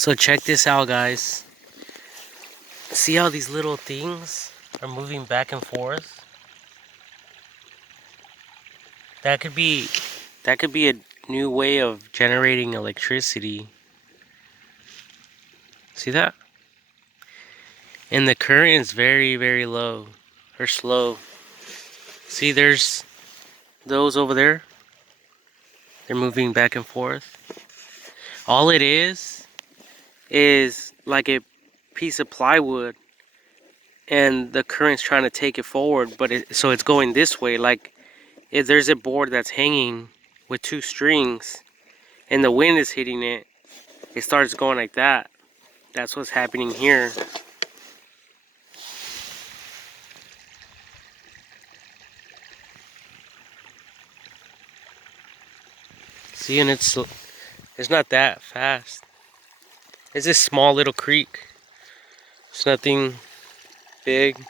So check this out, guys. See how these little things are moving back and forth? That could be a new way of generating electricity. See that? And the current is very, very low or slow. See, there's those over there. They're moving back and forth. All it is like a piece of plywood, and the current's trying to take it forward, but so it's going this way. Like if there's a board that's hanging with two strings, and the wind is hitting it, it starts going like that. That's what's happening here. See, and it's not that fast. It's this small little creek. It's nothing big.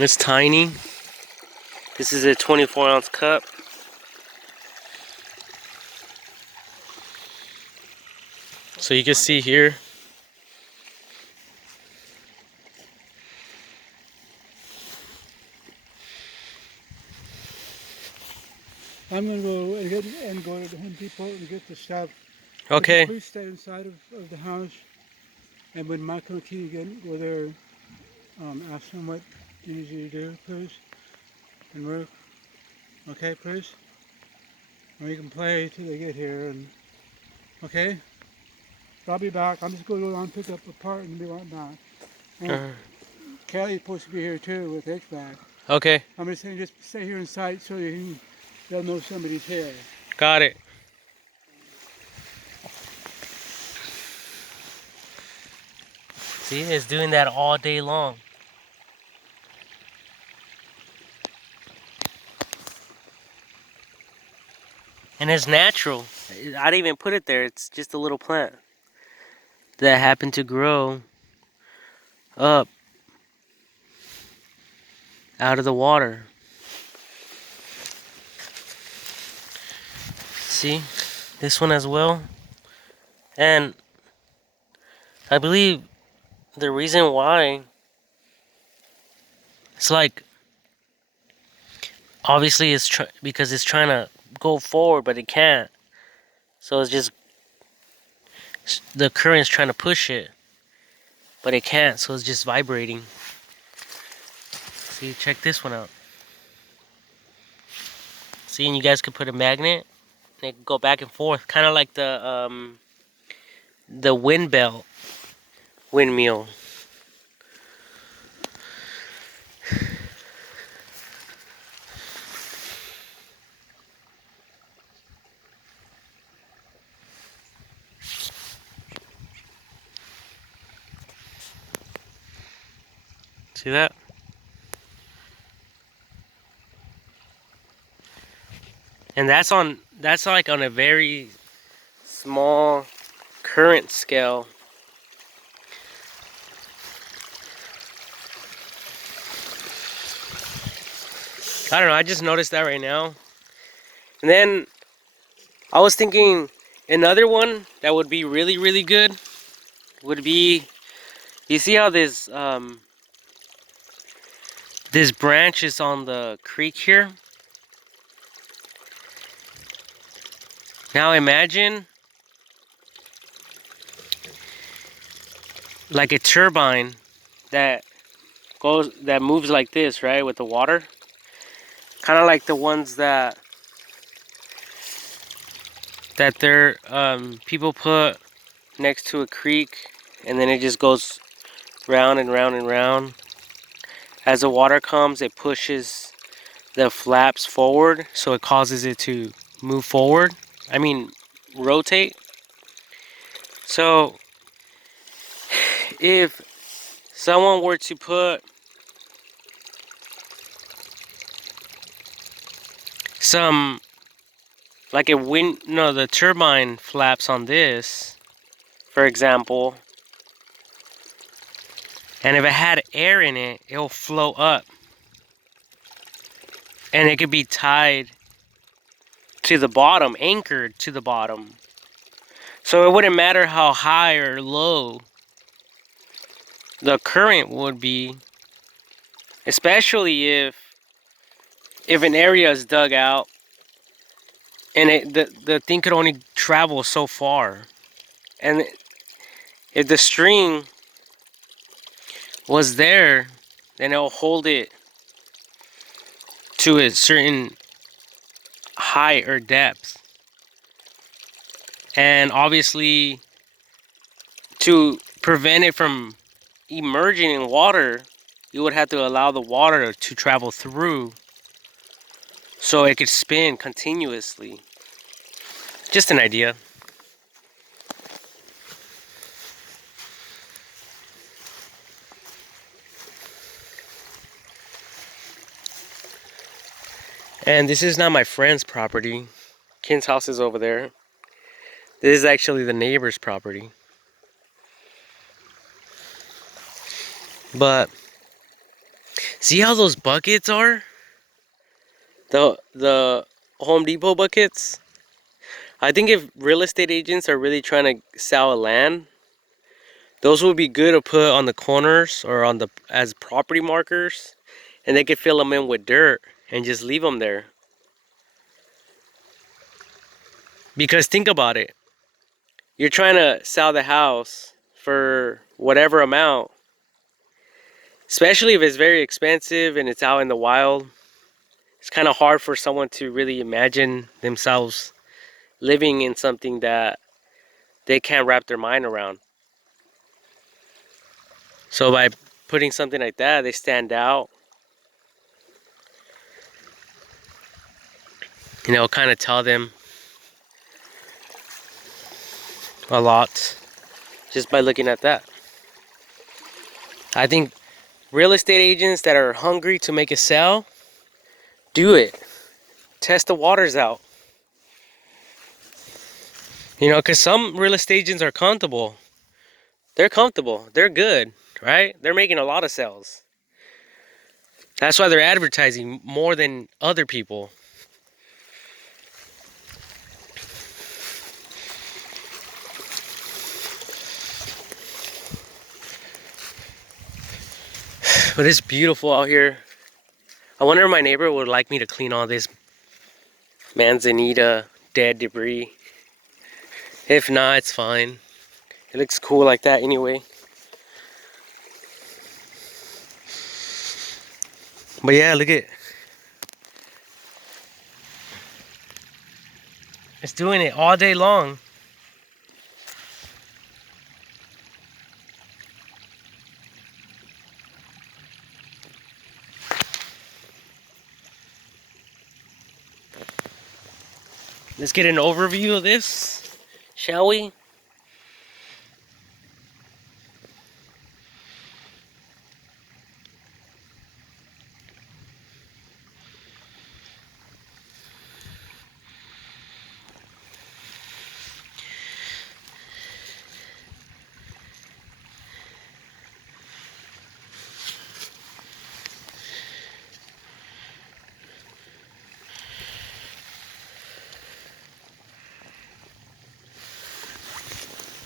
It's tiny. This is a 24-ounce cup. So you can see here. I'm gonna go ahead and go to the Home Depot and get the stuff. Okay. Please stay inside of the house. And when Michael and Keith again go there, ask them what you need you to do, please. And work. Okay, please? And we can play till they get here. And okay? I'll be back. I'm just going to go and pick up a part and be right back. And Kelly's supposed to be here too with HVAC. Okay. I'm just saying just stay here inside so they'll know somebody's here. Got it. See, it's doing that all day long. And it's natural. I didn't even put it there. It's just a little plant that happened to grow up out of the water. See, this one as well. And I believe the reason why, it's like, obviously it's because it's trying to go forward, but it can't. So it's just, the current's trying to push it, but it can't, so it's just vibrating. See, check this one out. See, and you guys could put a magnet, and it could go back and forth, kind of like the wind belt windmill. See that? And that's like on a very small current scale. I don't know, I just noticed that right now. And then I was thinking another one that would be really, really good would be, you see how this branch is on the creek here? Now imagine like a turbine that moves like this, right, with the water. Kind of like the ones that they're people put next to a creek, and then it just goes round and round and round. As the water comes, it pushes the flaps forward, so it causes it to move forward. I mean, rotate. So if someone were to put some, like the turbine flaps on this, for example, and if it had air in it, it'll flow up. And it could be tied to the bottom, anchored to the bottom. So it wouldn't matter how high or low the current would be, especially if an area is dug out and the thing could only travel so far. And if the string was there, then it'll hold it to a certain height or depth. And obviously, to prevent it from emerging in water, you would have to allow the water to travel through so it could spin continuously. Just an idea. And this is not my friend's property. Ken's house is over there. This is actually the neighbor's property. But see how those buckets are? The Home Depot buckets? I think if real estate agents are really trying to sell a land, those would be good to put on the corners or on the as property markers, and they could fill them in with dirt and just leave them there. Because think about it. You're trying to sell the house for whatever amount, especially if it's very expensive and it's out in the wild. It's kind of hard for someone to really imagine themselves living in something that they can't wrap their mind around. So by putting something like that, they stand out. You know, kind of tell them a lot just by looking at that. I think real estate agents that are hungry to make a sale, do it. Test the waters out. You know, because some real estate agents are comfortable. They're comfortable. They're good, right? They're making a lot of sales. That's why they're advertising more than other people. But it's beautiful out here. I wonder if my neighbor would like me to clean all this manzanita dead debris. If not, it's fine. It looks cool like that anyway. But yeah, look at it. It's doing it all day long. Let's get an overview of this, shall we?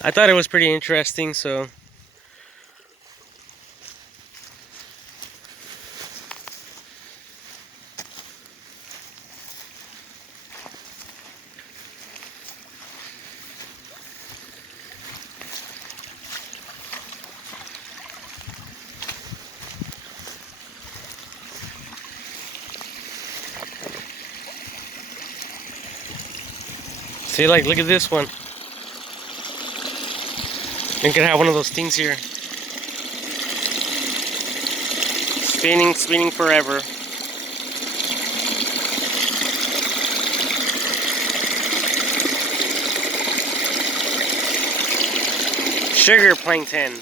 I thought it was pretty interesting, so see, like, look at this one. You could have one of those things here. Spinning, spinning forever. Sugar plankton.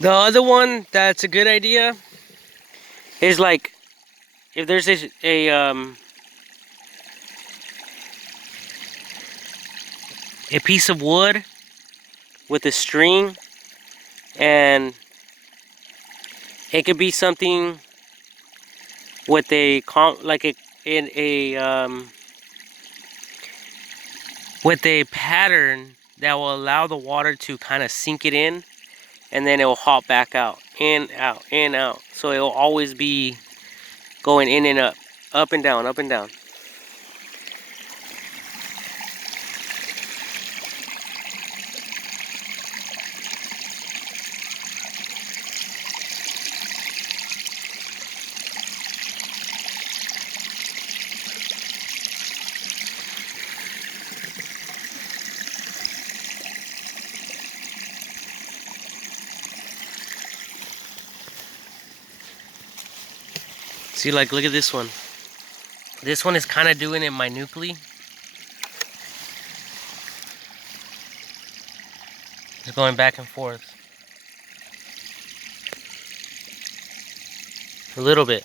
The other one that's a good idea is like if there's a piece of wood with a string, and it could be something with like with a pattern that will allow the water to kind of sink it in, and then it will hop back out, in, out, in, out. So it will always be going in and up and down, up and down. See, like, look at this one. This one is kind of doing it minutely. It's going back and forth. A little bit.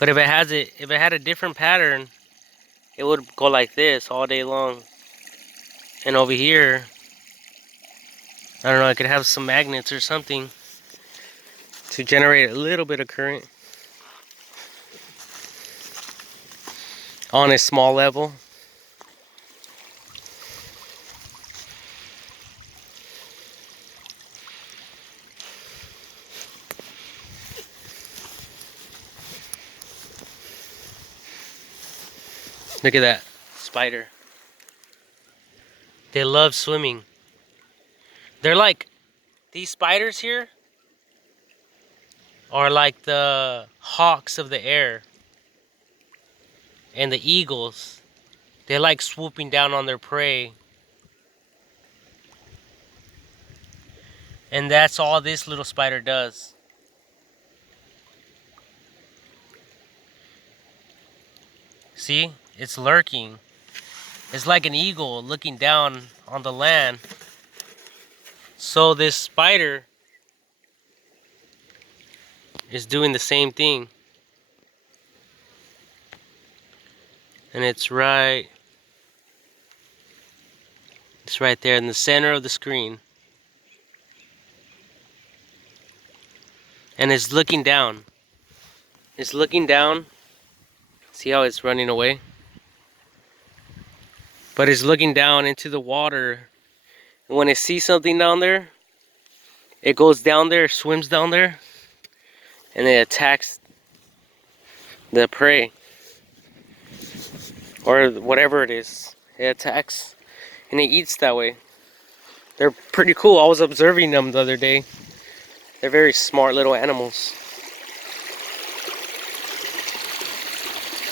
But if it had a different pattern, it would go like this all day long. And over here, I don't know, I could have some magnets or something to generate a little bit of current on a small level. Look at that spider. They love swimming. They're like, these spiders here are like the hawks of the air. And the eagles, they like swooping down on their prey. And that's all this little spider does. See? It's lurking. It's like an eagle looking down on the land. So this spider is doing the same thing. And it's right there in the center of the screen. And it's looking down. It's looking down. See how it's running away? But it's looking down into the water. And when it sees something down there, it goes down there, swims down there, and it attacks the prey. Or whatever it is. It attacks and it eats that way. They're pretty cool. I was observing them the other day. They're very smart little animals.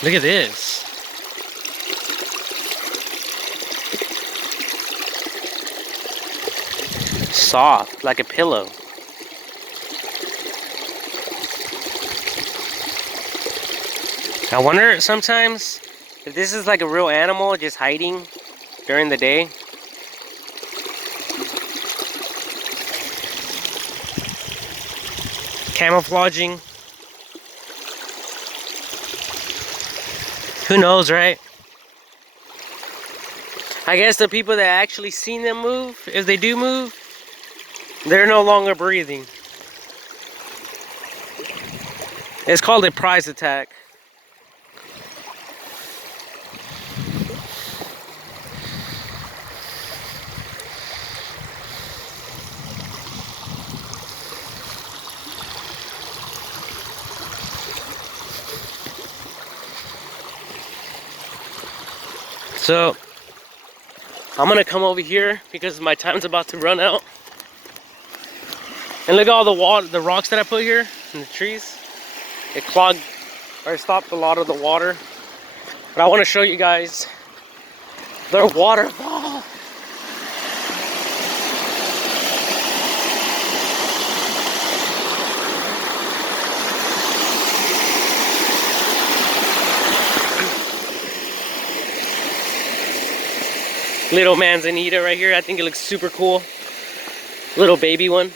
Look at this. Soft, like a pillow. I wonder sometimes if this is like a real animal just hiding during the day. Camouflaging. Who knows, right? I guess the people that actually seen them move, if they do move, they're no longer breathing. It's called a prize attack. So, I'm gonna come over here because my time's about to run out. And look at all the water, the rocks that I put here and the trees. It clogged or stopped a lot of the water. But I want to show you guys their waterfall. Little manzanita right here. I think it looks super cool. Little baby one.